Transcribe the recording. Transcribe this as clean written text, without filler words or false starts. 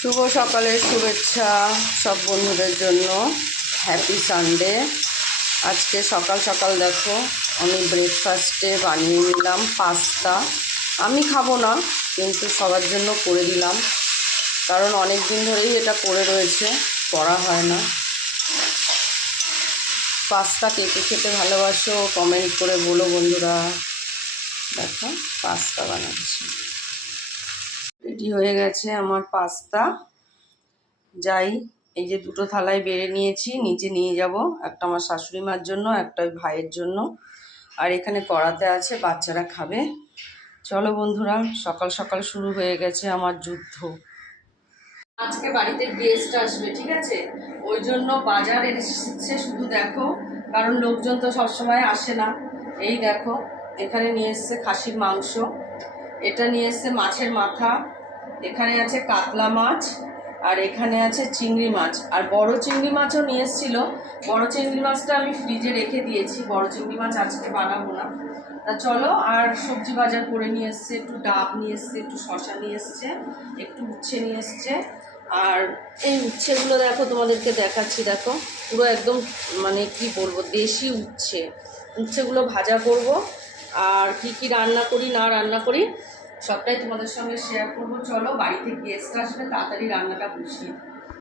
শুভ সকালের শুভেচ্ছা সব বন্ধুদের জন্য। Happy Sunday. আজকে সকাল সকাল দেখো আমি ব্রেকফাস্টে বানিয়ে নিলাম পাস্তা। আমি খাবো না, কিন্তু সবার জন্য করে দিলাম, কারণ অনেক দিন ধরেই এটা পড়ে রয়েছে, করা হয় না। পাস্তা কে কে খেতে ভালোবাসো কমেন্ট করে বলো বন্ধুরা। দেখো পাস্তা বানাচ্ছি, রেডি হয়ে গেছে আমার পাস্তা। যাই, এই যে দুটো থালায় বেড়ে নিয়েছি, নিচে নিয়ে যাব, একটা আমার শাশুড়ি মার জন্য, একটা ওই ভাইয়ের জন্য, আর এখানে কড়াতে আছে, বাচ্চারা খাবে। চলো বন্ধুরা, সকাল সকাল শুরু হয়ে গেছে আমার যুদ্ধ। আজকে বাড়িতে গেস্ট আসবে, ঠিক আছে, ওই জন্য বাজার এসেছে শুধু দেখো, কারণ লোকজন তো সবসময় আসে না। এই দেখো এখানে নিয়ে এসছে খাসির মাংস, এটা নিয়ে এসছে মাছের মাথা, এখানে আছে কাতলা মাছ, আর এখানে আছে চিংড়ি মাছ, আর বড় চিংড়ি মাছও নিয়ে এসেছিলো। বড় চিংড়ি মাছটা আমি ফ্রিজে রেখে দিয়েছি, বড় চিংড়ি মাছ আজকে বানাবো না। তা চলো, আর সবজি বাজার করে নিয়ে এসছে, একটু ডাব নিয়ে এসছে, একটু শশা নিয়ে এসছে, একটু উচ্ছে নিয়ে এসছে। আর এই উচ্ছেগুলো দেখো, তোমাদেরকে দেখাচ্ছি, দেখো পুরো একদম মানে কি বলবো, দেশি উচ্ছে। উচ্ছেগুলো ভাজা করব, আর কি কি রান্না করি না রান্না করি সবটাই তোমাদের সঙ্গে শেয়ার করবো। চলো, বাড়িতে গেস্ট আসবে, তাড়াতাড়ি রান্নাটা বসিয়ে দিই।